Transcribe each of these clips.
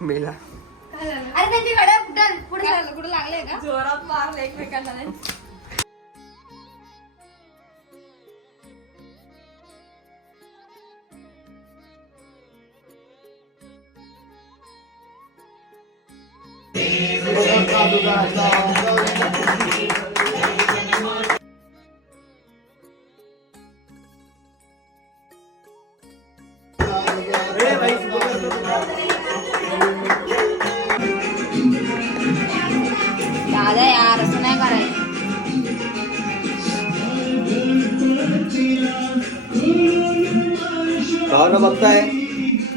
मेला. अरे त्यांची गाड्या कुठे लागले का जोरात मारले एकमेकांना. दादा यार असं नाही करायचं. भावना बघताय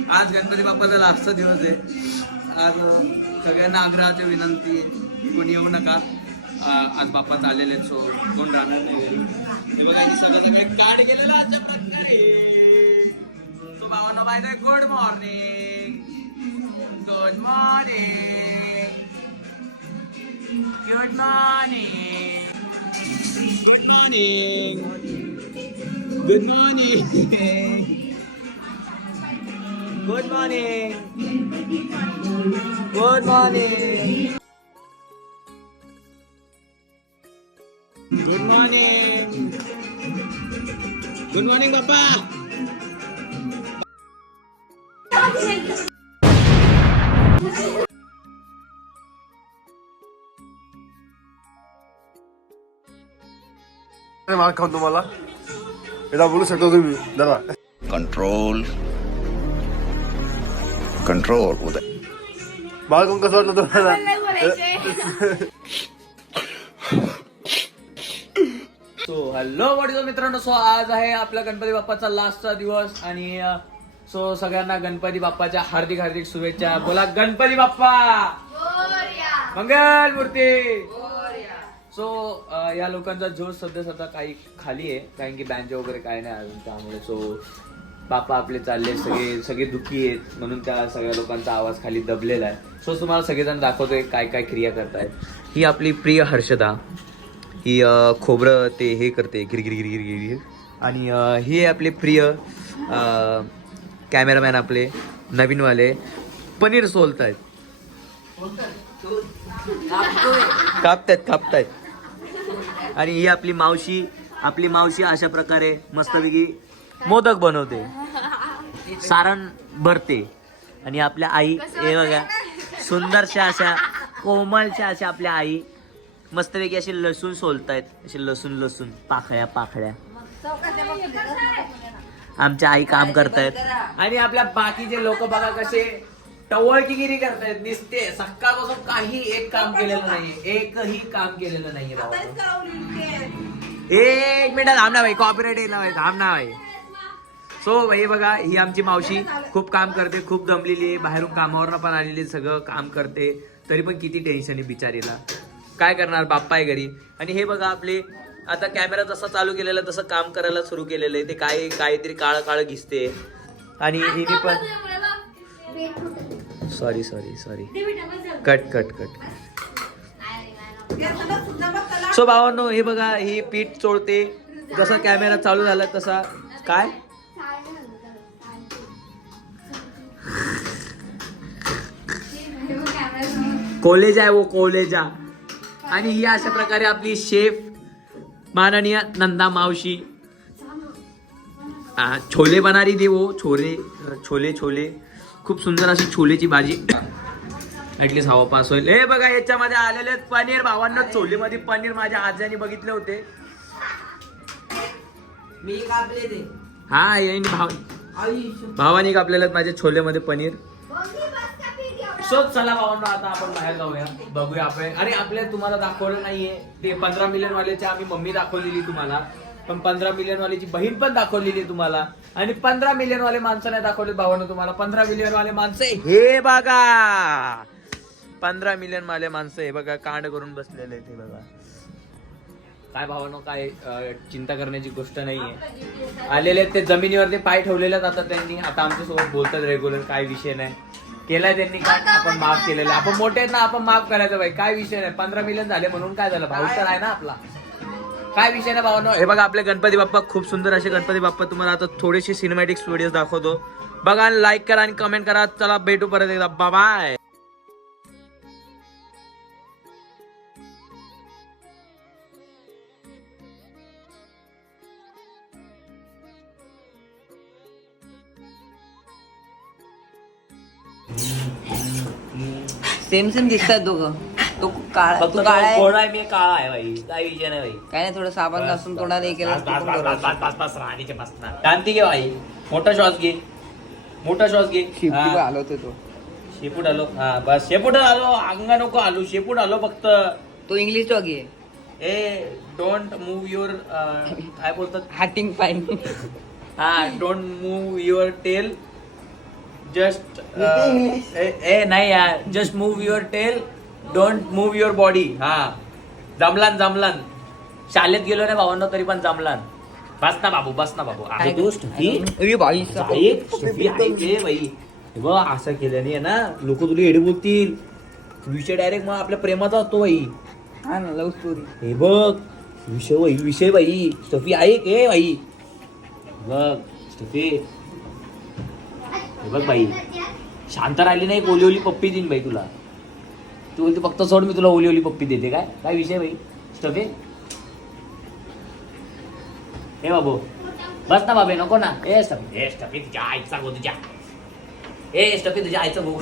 आज गणपती बाप्पाचा लास्टचा दिवस आहे. आज सगळ्यांना आग्रहाची विनंती आहे, कोणी येऊ नका. आज बाप्पा चाललेले आहेत, सो कोण राहणार नाही घरी. ते बघा सगळे कार्ड गेलेलं अशा प्रकारे. सो भावांनो bye good morning. Good morning. Good morning. Good morning. Good morning. Good morning. Good morning. Good morning. Good morning Bappa. मार खाऊन तुम्हाला एकदा बोलू शकतो तुम्ही जरा. Control control Uday. बाळ कोण कसं वाटलं तुम्हाला? सो हॅलो वडील मित्रांनो, सो आज आहे आपला गणपती बाप्पाचा लास्टचा दिवस आणि सो सगळ्यांना गणपती बाप्पाच्या हार्दिक हार्दिक शुभेच्छा. बोला गणपती बाप्पा मंगल मूर्ती. सो या लोकांचा जोश सध्या काही खाली आहे, कारण की बँजो वगैरे काय नाही अजून, त्यामुळे सो बाप्पा आपले चालले सगळे दुःखी आहेत, म्हणून त्या सगळ्या लोकांचा आवाज खाली दबलेला आहे. सो तुम्हाला सगळेजण दाखवतोय काय काय क्रिया करतायत. ही आपली प्रिय हर्षदा, ही खोबरं ते हे करते गिरगिर गिरगिर गिरगिर. आणि हे आपले प्रिय कॅमेरामॅन आपले नवीनवाले पनीर सोलतायत, कापतायत. आणि ही आपली मावशी अशा प्रकारे मस्तपैकी मोदक बनवते, सारण भरते. आणि आपल्या आई हे बघा सुंदरशा अशा कोमलशा अशा आपल्या आई मस्तपैकी असे लसूण सोलतायत, असे लसूण पाखळ्या. आमच्या आई काम करतायत. आणि आपल्या बाकीचे लोक बघा कसे टवळकीगिरी करतायत, निसते सकाळपासून काही एक काम केलेलं नाही, एकही काम केलेलं नाहीये. एक मिनिट थांब ना भाई, कॉपीराइट येईल ना भाई, थांब ना भाई. सो भाई बघा ही आमची मावशी खूप काम करते, खूप दमलेली आहे, बाहेरून कामावरनं पण आलेली, सगळं काम करते, तरी पण किती टेन्शन आहे बिचारीला. काय करणार, बाप्पा आहे घरी. आणि हे बघा आपले आता कॅमेरा जसा चालू केलेला तसं काम करायला सुरू केलेलं आहे. ते काहीतरी काळं घिसते. आणि हिने पण सॉरी कट. सो भावांनो हे बघा ही पीठ चोळते, जसा कॅमेरा चालू झाला तसा. काय कॉलेजा आहे वो कॉलेजा. आणि ही अशा प्रकारे आपली शेफ माननीय नंदा मावशी छोले बनारी दे वो छोले खूप सुंदर अशी छोलेची भाजी. ऍटलीस्ट हवा पास होईल. हे बघा याच्यामध्ये आलेले पनीर. भावांना छोलेमध्ये पनीर माझ्या आज्याने बघितले होते, मी कापले ते. हा येईन भावानी कापलेले माझ्या छोलेमध्ये पनीर. सो चला भावांनो आता आपण बाहेर जाऊया, बघूया आपण. आणि आपल्या तुम्हाला दाखवलं नाहीये ते 15 मिलियन वाल्याची आम्ही मम्मी दाखवलेली तुम्हाला, पण 15 मिलियन वाल्याची बहीण पण दाखवलेली तुम्हाला, आणि 15 मिलियन वाले माणसं नाही दाखवले भावांनो तुम्हाला. 15 मिलियन वाले माणसं हे बघा, 15 मिलियन वाले माणसं हे बघा कांड करून बसलेले ते बघा. काय भावांनो काय चिंता करण्याची गोष्ट नाहीये. आलेले ते जमिनीवरती पाय ठेवलेले आता त्यांनी, आता आमच्या सोबत बोलतात रेग्युलर, काय विषय नाही. केलाय त्यांनी काम, आपण माफ केलेलं आहे. आपण मोठे आहेत ना, आपण माफ करायचं बाई, काय विषय नाही. 15 मिलियन झाले म्हणून काय झालं, भाऊ तर आहे ना आपला, काय विषय नाही भावांनो. हे बघा आपले गणपती बाप्पा, खूप सुंदर असे गणपती बाप्पा. तुम्हाला आता थोडेसे सिनेमॅटिक्स व्हिडिओ दाखवतो बघा. लाईक करा आणि कमेंट करा. चला भेटू परत एकदा, बाय. सेम सेम दिसतात दोघं. तो काळा, फक्त तू काळा आहे. कोण आहे, मी काळा आहे बाई, काय विषय नाही बाई. काय नाही, थोडं साबण घासून तोंडाला हे केलं असतं पण बरं. राणीचे बसणार. शांती घे बाई, मोठा श्वास घे, मोठा श्वास घे. शिफ्टी आलो तो. शेपूट आलो, हा बस शेपूट आलो, अंगा नको आलो, शेपूट आलो फक्त. तो इंग्लिश डॉग आहे. ए डोंट मूव युअर, काय बोलतात, हॅटिंग फाईन. हा don't move your tail, just ए नाही यार, just move your tail, don't move your body. हा जमलान जमलान. शाळेत गेलो नाही भावांना तरी पण जमलान. बस ना बाबू, बस ना बाबू. काय दोस्त बाई, बघ असं केल्याने आहे ना, लोक तुला एडी बोलतील. विषय डायरेक्ट मग आपल्या प्रेमाचा असतो बाई. हा ना, लव्ह स्टोरी. हे बघ विषय बाई, विषय बाई. स्टफी ऐक हे बाई, बघ स्टफी, हे बघ बाई, शांत राहिली नाही, ओली ओली पप्पी देईन बाई तुला. तू बोलते फक्त सोड, मी तुला ओली ओली पप्पी देते. काय काय विषय बाई स्टफी. हे बाबू बस ना बाबे, नको ना. ए स्टफी, ए स्टफी तुझ्या आईचा गो, तुझ्या ए स्टफी तुझ्या आईचा गो.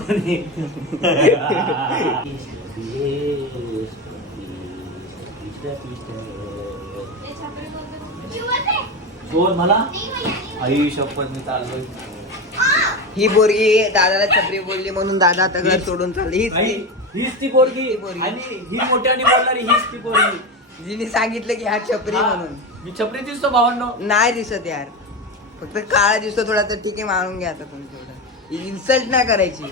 सोड मला, आई शपथ मी चाललोय. ही पोरगी दादाला छपरी बोलली म्हणून दादा आता घर सोडून चालली. हीच ती पोरगी, आणि ही मोठ्याने बोलणारी हीच ती पोरगी. जिने सांगितलं की हा छपरी म्हणून. मी छपरी दिसतो भावांनो? नाही दिसत यार, फक्त काळा दिसतो थोडा, तर ठीक आहे मानून घ्या आता तुम्ही थोडं. इन्सल्ट नाही करायची.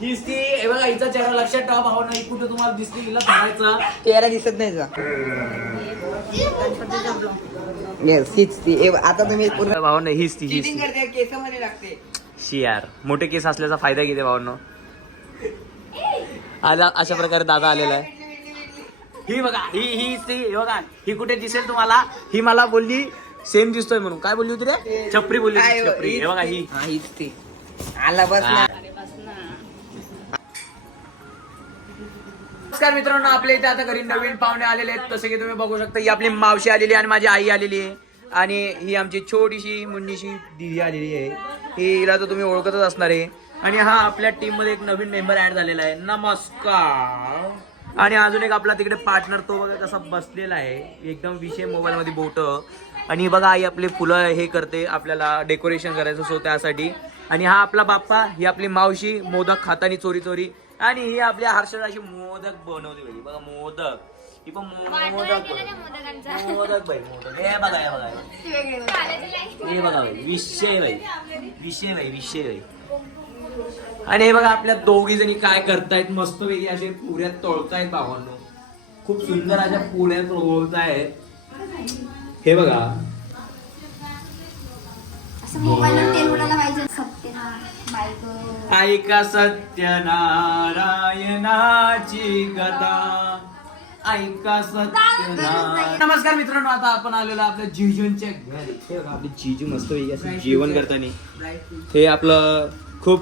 हीच ती. हे बघा हिचा चेहरा लक्षात ठेवा भावांनो, ही कुठे तुम्हाला दिसली हिला सांगायचा. चेहरा दिसत नाही जा. येस हीच ती. आता तुम्ही पूर्ण भावांनो हीच ती, हीच चिटिंग ती. करते, केसामध्ये लागते. शी यार, मोठे केस असल्याचा फायदा घेते भावांनो. आला अशा प्रकारे दादा आलेला आहे. ही बघा, ही ती. हे बघा, ही कुठे दिसेल तुम्हाला, ही मला बोलली सेम दिसतोय म्हणून. काय बोलली होती रे, छपरी बोलली होती, काय छपरी. हे बघा ही. हा, हीच ती. आला बस ना. नमस्कार मित्रांनो, आपल्या इथे आता घरी नवीन पाहुणे आलेले आहेत. जसे की तुम्ही बघू शकता, ही आपली मावशी आलेली आहे आणि माझी आई आलेली आहे, आणि ही आमची छोटीशी मुन्नीशी दिदी आलेली आहे. हिला तर तुम्ही ओळखतच असणार आहे. आणि हा आपल्या टीम मध्ये एक नवीन मेंबर ऍड झालेला आहे. नमस्कार. आणि अजून एक आपला तिकडे पार्टनर, तो बघा कसा बसलेला आहे, एकदम विषय मोबाईल मध्ये बोट. आणि बघा आई आपली फुलं हे करते, आपल्याला डेकोरेशन करायचं असो त्यासाठी. आणि हा आपला बाप्पा, ही आपली मावशी मोदक खातानी चोरी चोरी. आणि ही आपल्या हर्षद अशी मोदक बनवते बाई, बघा मोदक. ही पण मोदक मोदक बाई, मोदक. हे बघा, हे बघा, हे बघा बाई, विषय बाई, विषय बाई, विषय बाई. आणि हे बघा आपल्या दोघी जणी काय करतायत, मस्त वेगळी असे पुऱ्यात तळतायत भावांनो. खूप सुंदर अशा पुऱ्यात तळतायत. हे बघा, ऐका सत्यनारायणाची कथा, ऐका सत्यनारायण. नमस्कार मित्रांनो, आता आपण आलेलो आपल्या जिजूंच्या घरी. हे बघा आपली जिजू मस्त वेगळी असं जेवण करताना. हे आपलं खूप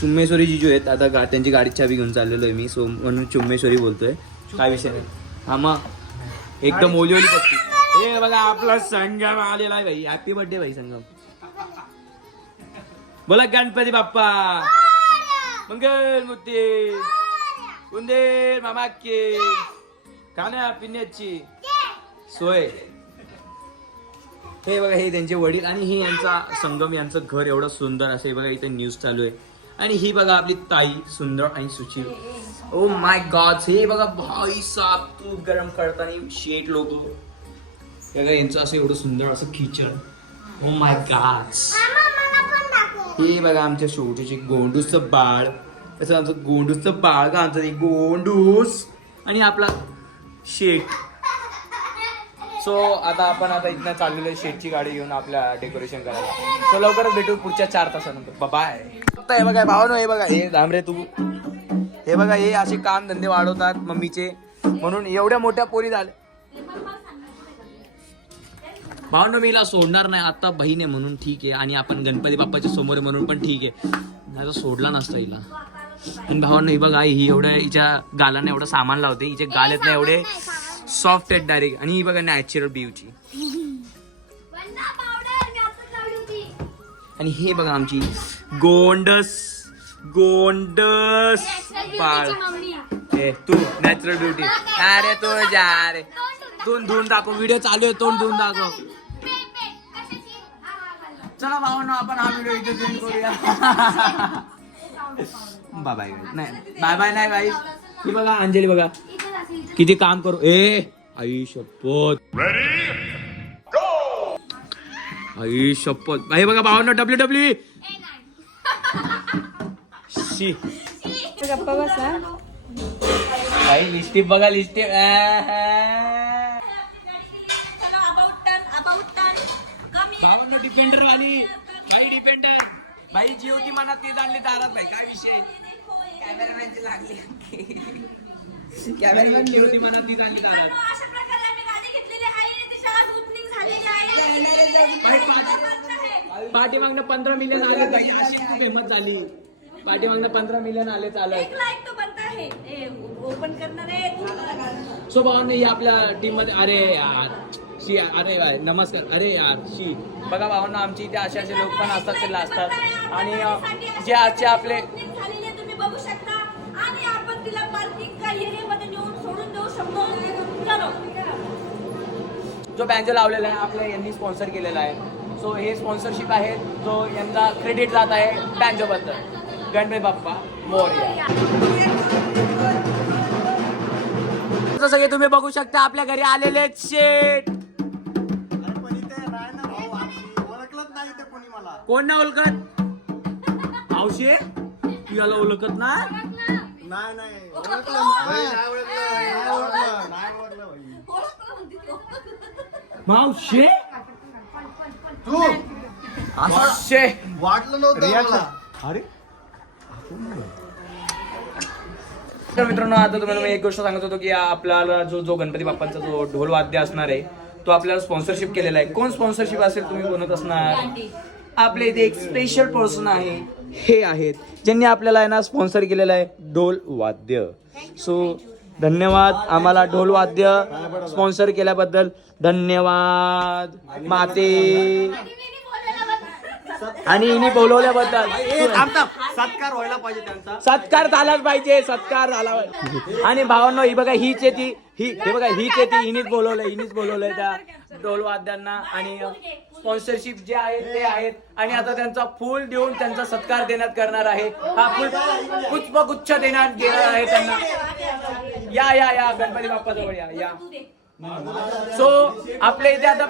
चुम्मेश्वरी जिजू आहेत. आता त्यांची गाडीची चाबी घेऊन चाललेलो आहे मी, सो म्हणून चुम्मेश्वरी बोलतोय. काय विषय नाही. हा मग एकदम ओली ओली पत्ती. हे बघा आपला संगम आलेला आहे भाई. हॅपी बर्थडे भाई संगम. बोला गणपती बाप्पा मंगल मूर्ती उंदेर मामा के खाण्या पिण्याची सोय. हे बघा हे त्यांचे वडील, आणि ही यांचा संगम, यांचं घर एवढं सुंदर असं. हे बघा इथे न्यूज चालू आहे. आणि ही बघा आपली ताई सुंदर आणि सुशील. Oh my God. हे बघा भाई साहेब तूप गरम करताना शेट लोक. बघा यांचं असं एवढं सुंदर असं किचन. Oh my God. हे बघा आमच्या शेवटीचे गोंडूसचं बाळ. असं आमचं गोंडूसचं बाळ का आमचं गोंडूस. आणि आपला शेट सो आता इथनं चाललेलो आहे शेटची गाडी घेऊन आपल्या डेकोरेशन करायला. सो लवकरच भेटू पुढच्या 4 तासानंतर. बाय. हे बघा भावानो, हे बघा हे धामरे तू, हे बघा हे असे काम धंदे वाढवतात मम्मीचे, म्हणून एवढ्या मोठ्या पोरी झाल्या. भावनो मीला सोडणार नाही, आता बहीण आहे म्हणून ठीक आहे, आणि आपण गणपती बाप्पाच्या समोर म्हणून पण ठीक आहे, नाही तर सोडला नसतं हिला. पण भावांनो ही बघा, ही एवढं हिच्या गालाने एवढं सामान लावते, हिचे गाल आहेत ना एवढे सॉफ्ट आहेत डायरेक्ट, आणि ही बघा नॅचरल ब्युटी. आणि हे बघा आमची गोंडस बाळ, ए तू नॅचरल ब्युटी. अरे तू जा रे, तोंड धुवून दाखव, व्हिडिओ चालू आहे, तोंड धुवून दाखव. चला भावांनो आपण हा व्हिडिओ इथे सेंड करूया. Bye bye. नाही बाय बाय नाही बाई. ही बघा अंजली बघा किती काम करू. ए आई शपथ, आई शपथ. हे बघा भावांनो WWE शी गप्पा बसा. भाई लिस्टिप बघा, लिस्टिप. डिपेंडर वाली भाई, डिपेंडर भाई जी होती मनात ती जाणली दारात. भाई काय विषय, कॅमेरामॅनची लागली. कॅमेरामॅन जी होती मनात ती जाणली दारात. पाठीमागनं 15 मिलियन आले भाई, अशी खूप हिंमत झाली. पाठीमागनं 15 मिलियन आले चालत. सो भावांनी ही आपल्या टीम मध्ये. अरे यार शी, अरे भाई नमस्कार. अरे यार शी बघा भावांना, आमची इथे असे लोक पण असतात, ते लाजतात, आणि जे आजचे आपले तुम्ही बघू शकता, आणि आपण तिला पार्किंग एरियामध्ये नेऊन सोडून देऊ शकतो. जो बँजो लावलेला आहे आपल्या यांनी स्पॉन्सर केलेला आहे. सो हे स्पॉन्सरशिप आहे, जो यांना क्रेडिट जात आहे बँजो बद्दल. गणपती बाप्पा मोरया. जसं की तुम्ही बघू शकता आपल्या घरी आलेले शेट. कोण ना ओळखत मावशी, तू याला ओळखत ना? मावशी तू मावशी वाटलं नव्हतं. अरे तर मित्रांनो, आता तुम्हाला मी एक गोष्ट सांगत होतो की आपल्याला जो गणपती बाप्पांचा जो ढोल वाद्य असणार आहे, तो आपल्याला स्पॉन्सरशिप केलेला आहे. कोण स्पॉन्सरशिप असेल तुम्ही बनवत असणार? आपल्या इथे एक स्पेशल पर्सन आहे, हे आहेत ज्यांनी आपल्याला आहे ना स्पॉन्सर केलेलं आहे ढोल वाद्य. सो धन्यवाद आम्हाला ढोल वाद्य स्पॉन्सर केल्याबद्दल. धन्यवाद माते, आणि हिने बोलवल्याबद्दल. सत्कार व्हायला पाहिजे त्यांचा. सत्कार झालाच पाहिजे, सत्कार झाला पाहिजे. आणि भावांनो ही बघा, हीच आहे ती, हे बघा हीच आहे ती, हिनीच बोलवलंय त्या ढोल वाद्यांना, आणि स्पॉन्सरशिप जे आहे ते आहेत, आणि आता त्यांचा फुल देऊन त्यांचा सत्कार देण्यात करणार आहे. हा फुल पुष्पगुच्छ देण्यात येणार आहे त्यांना. या या या गणपती बाप्पा जवळ या. सो आपल्या इथे आता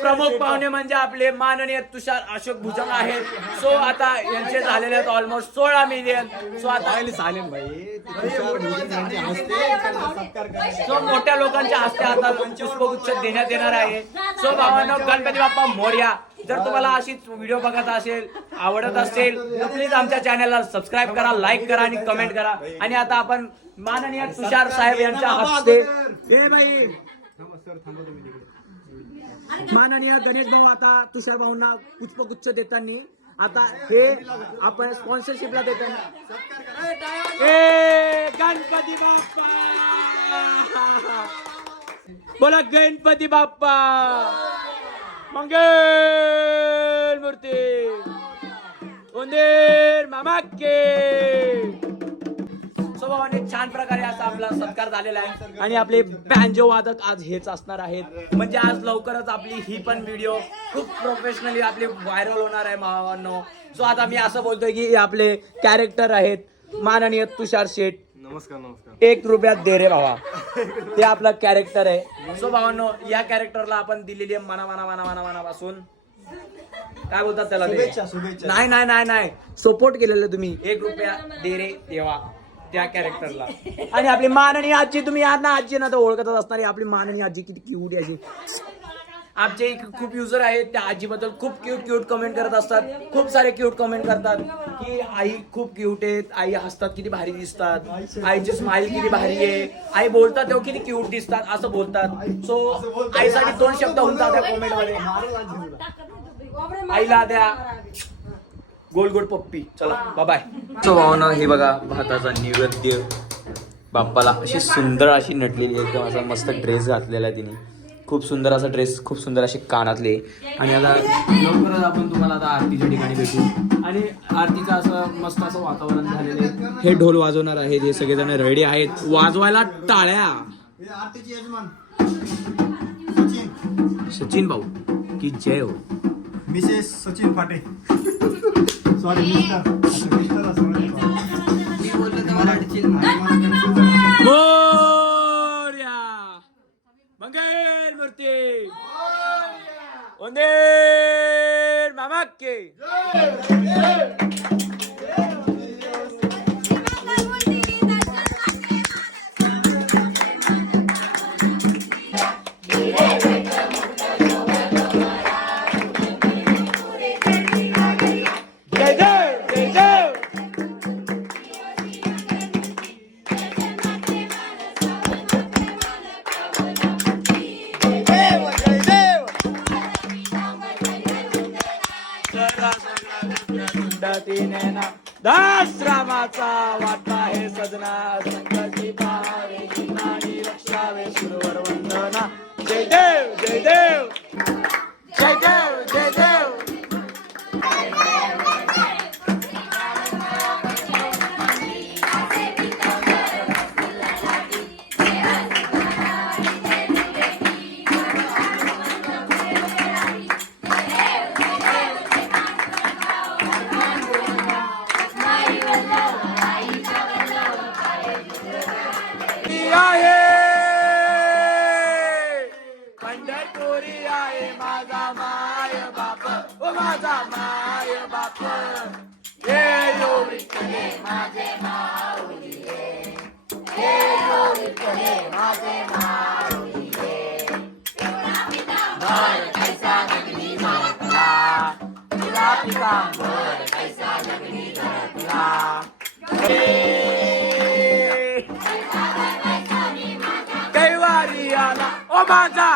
प्रमुख पाहुणे म्हणजे आपले माननीय तुषार अशोक भुजंग आहेत. सो आता यांचे झालेले आहेत ऑलमोस्ट 16 मिलियन. सो आता सो मोठ्या लोकांच्या हस्ते आता पुष्पगुच्छ देण्यात येणार आहे. सो भावांनो, गणपती बाप्पा मोरया. जर तुम्हाला अशीच व्हिडिओ बघत असेल, आवडत असेल, तर प्लीज आमच्या चॅनलला सबस्क्राईब करा, लाईक करा आणि कमेंट करा. आणि आता आपण माननीय तुषार साहेब यांच्या हस्ते, माननीय गणेश भाऊ आता तुषार भाऊंना पुष्पगुच्छ देताना, आता हे आपण स्पॉन्सरशिपला देताना गणपती बाप्पा, बोला गणपती बाप्पा मंगल मूर्ती उंदीर मामा के. स्वभावाने छान प्रकारे असा आपला सत्कार झालेला आहे, आणि आपले बँजो वादक आज हेच असणार आहेत. म्हणजे आज लवकरच आपली ही पण व्हिडिओ खूप प्रोफेशनली आपली व्हायरल होणार आहे भावांनो. सो आता मी असं बोलतोय की आपले कॅरेक्टर आहेत माननीय तुषार शेठ. नमस्कार नमस्कार. 1 रुपयात दे रे भावा, ते आपलं कॅरेक्टर आहे. सो भावांनो, या कॅरेक्टरला आपण दिलेली आहे मनापासून काय बोलतात त्याला, शुभेच्छा. नाही सपोर्ट केलेलं तुम्ही. 1 रुपया दे रे देवा. त्या कॅरेक्टरला. आणि आपली माननीय आजी, तुम्ही आहात ना आजी ना तर ओळखतच असणारी आपली माननीय आजी, किती क्यूट आहे आजी. आमचे खूप युजर आहेत त्या आजीबद्दल खूप क्यूट कमेंट करत असतात. खूप सारे क्यूट कमेंट करतात की आई खूप क्यूट आहेत, आई हसतात किती भारी दिसतात, आईची स्माइल किती भारी आहे, आई बोलतात तेव्हा किती क्यूट दिसतात असं बोलतात. सो आईसाठी 2 शब्द होऊन जातात कमेंट मध्ये. आईला द्या गोल गोल पप्पी. चला बाय. सो भावना हे बघा भाताचा नैवेद्य बाप्पाला. अशी सुंदर अशी नटलेली एकदम असा मस्त ड्रेस घातलेला आहे तिने. खूप सुंदर असा ड्रेस, खूप सुंदर असे कानातले. आणि आता लवकरच आपण तुम्हाला आता आरतीच्या ठिकाणी भेटू. आणि आरतीचं असं मस्त असं वातावरण झालेलं आहे. हे ढोल वाजवणार आहेत, हे सगळेजण रेडी आहेत वाजवायला टाळ्या. आरतीचे यजमान सचिन भाऊ की जय हो. मिसेस सचिन फाटे. सॉरी मिस्टर असं मी बोललो तर अडचण. मोरया मंगल मूर्ती वंदे मामा के. दास रामाचा वाटा हे सजना संकटी पाहावे आणि रक्षावे सुरवर वंदना. जय देव जय देव जय देव जय देव. पंढरपुरी आहे माझा माय बाप, ओ माझा माय बाप. हे यो विठ्ठले माझे माऊली रे, हे यो विठ्ठले माझे माऊली रे. पितांबर कैसा जगनी धरतला, तुला पितांबर कैसा जगनी धरतला. कैवारी आला ओ माझा.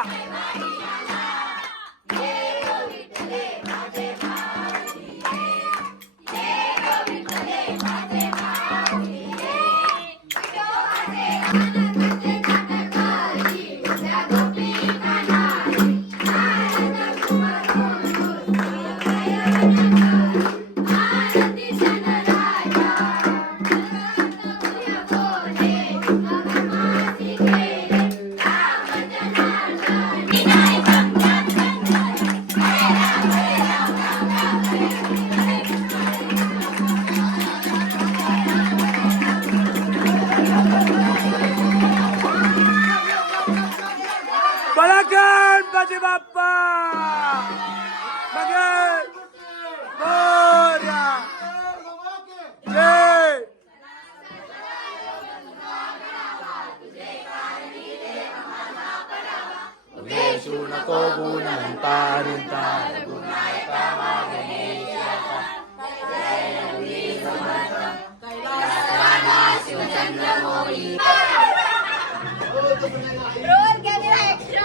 गणपती बाप्पा मंगल मोरया जय. देशू नको गुणवंता रोल कॅमेरा ऍक्शन.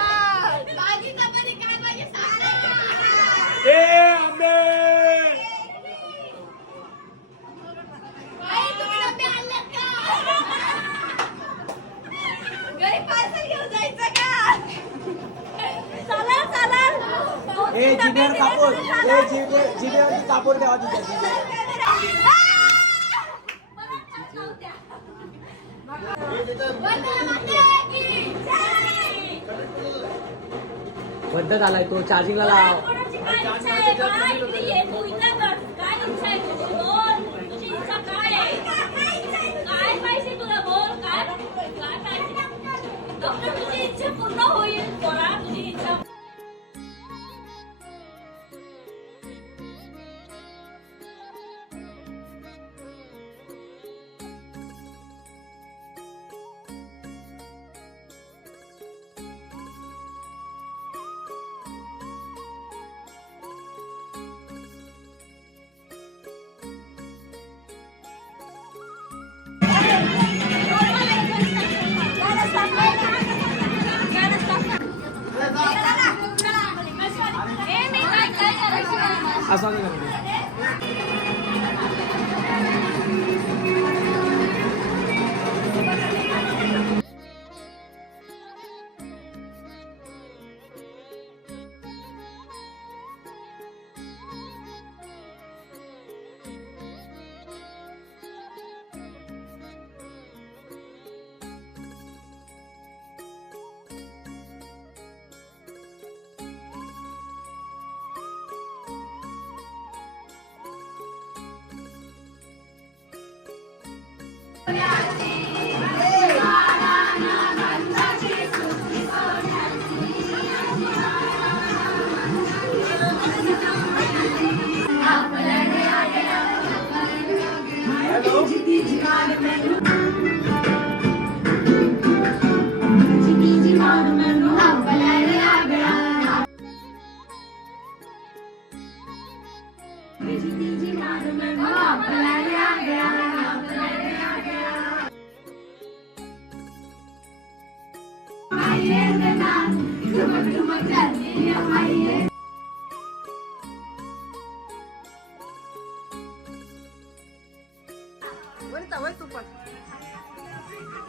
माझी चपाती काय पाहिजे सांग. बाई, तुम्ही डबे आणलेत का? घरी पार्सल घेऊन जायचं का? चला चला. ए जिगर कापूर, ए जिगर कापूर द्यावा तिच्या. बंद झालाय तो, चार्जिंगला लाव. काय पाहिजे तुला बोल. काय पाहिजे डॉक्टर तुझी इच्छा पूर्ण होईल. बोला तुझी इच्छा. असा नाही लागला.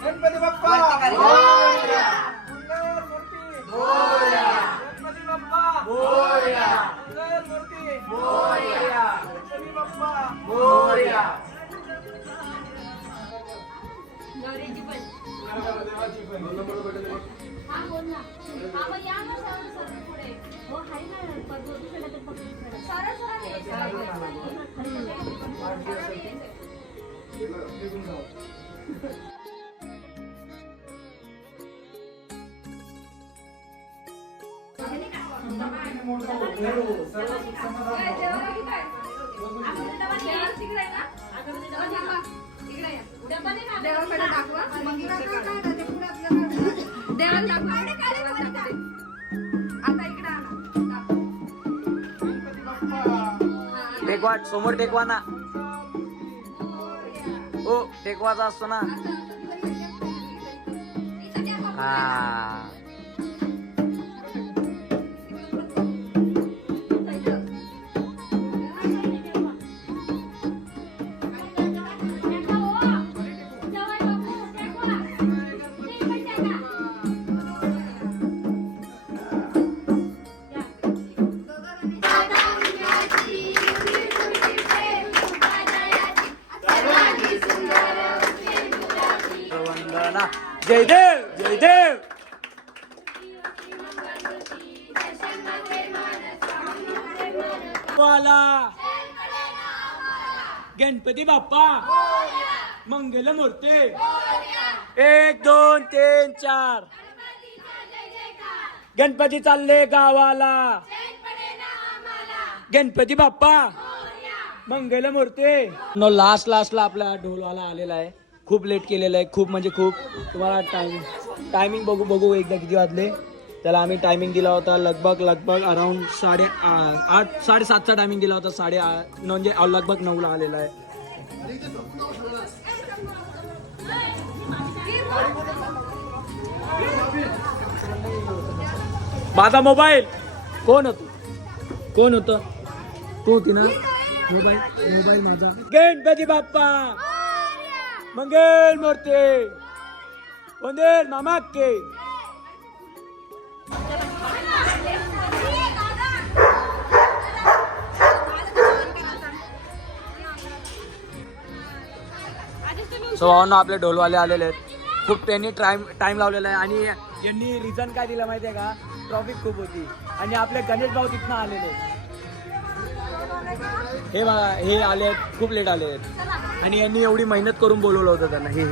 गणपती बाप्पा मोरया. गणपती बाप्पा मोरया. मंगलमूर्ती मोरया. गणपती बाप्पा मोरया. नवरीची पण. देवाची पण. हा बोल ना. हा मग या ना सरळ पुढे. हो हाय ना पण दुसऱ्याला तर पकडून सरळ सरळ टेकवा समोर टेकवा ना. ओ टेकवाचा असतो ना. हा वंदना. जयदेव जयदेव. वाला गणपती बाप्पा मंगलमूर्ती. 1 2 3 4. गणपती चालले गावाला. गणपती बाप्पा मंगलमूर्ती. लास्टला आपला ढोलवाला आलेला आहे. खूप लेट केलेलं आहे. खूप म्हणजे खूप. तुम्हाला टायमिंग बघू एकदा किती वाजले. त्याला आम्ही टायमिंग दिला होता लगभग अराउंड 8:30 7:30चा टायमिंग दिला होता. 8:30 म्हणजे लगभग 9ला आलेला आहे. माझा मोबाईल कोण होतं तू होती ना. मोबाईल माझा. गणपती बाप्पा मंगल मूर्ती. वंदे मामा के. सो आपले ढोलवाले आलेले आहेत. खूप त्यांनी टाइम लावलेला आहे आणि यांनी रिझन काय दिलं माहिती आहे का. ट्रॉफिक खूप होती आणि आपले गणेश भाऊ तिथनं आलेले. हे बघा हे आले आहेत. खूप लेट आले आहेत आणि यांनी एवढी मेहनत करून बोलवलं होतं त्यांना. हे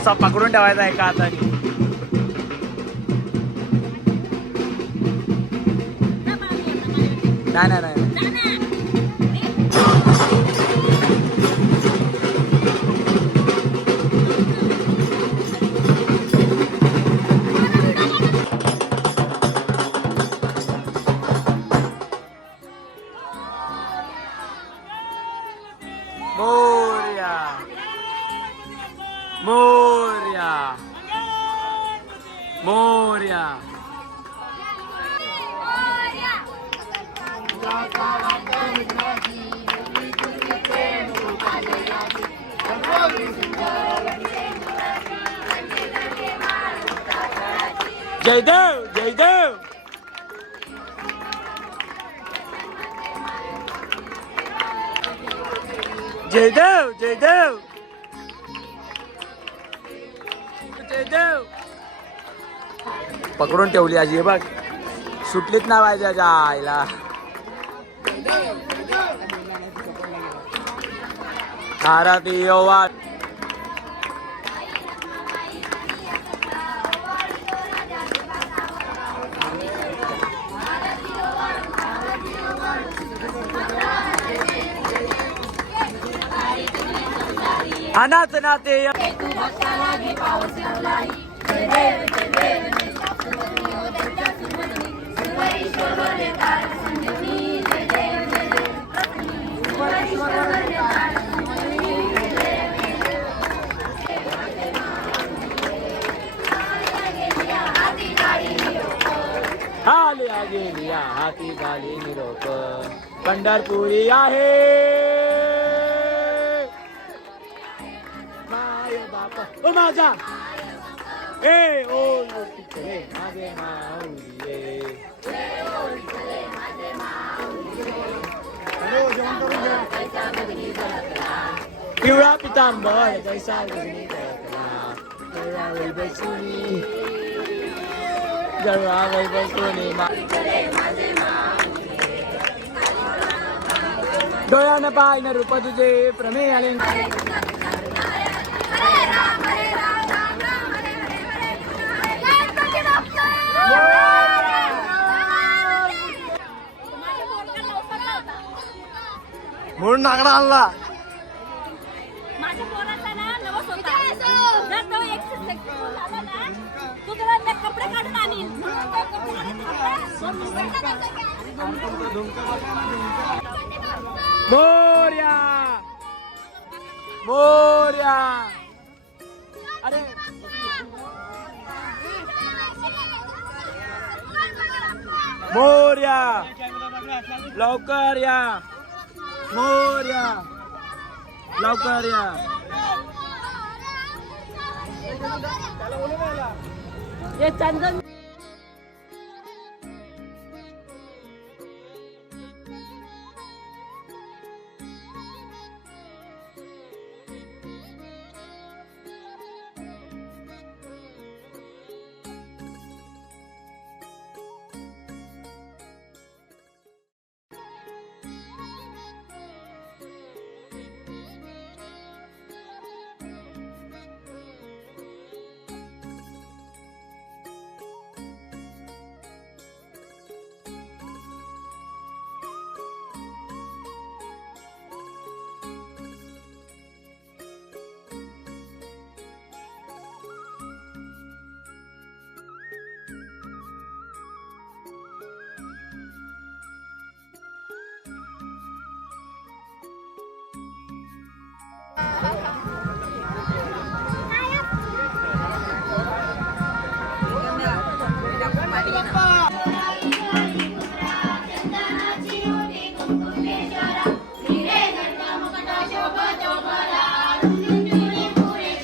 असा पकडून ठेवायचा एका हाताने. नाही नाही नाही मोरया मोरया मोरया. जयदेव जयदेव. जयदेव जयदेव जयदेव. पकडून ठेवली आजी हे बघ, सुटलीच ना पाहिजे त्याच्या आईला. आरती ओवाळ. अनाथ नाते आलिया गेलिया हाती झाली निरोप. पंढरपुरी आहे माय बापा ओ माझा. ए ओ चले माझे माऊली. पिवळा पितांबर जैसा जळावई बसुनी जळावई बसुनी. डोळ्यानं पाहिलं रूप तुझे प्रमेय आले. म्हणून नागडा आणला. माझ्या पोराचा ना नवस होता. जर तो एक्सरसाइज झाला ना, तू तुला ते कपडे काढून आणीन. मोरया मोरया. अरे मोरया लवकर या. मोरया लवकर या. हे चंदन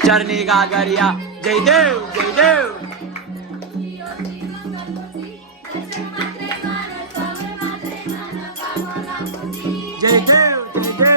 चरणी गागरिया. जयदेव जयदेव. जयदेव जयदेव.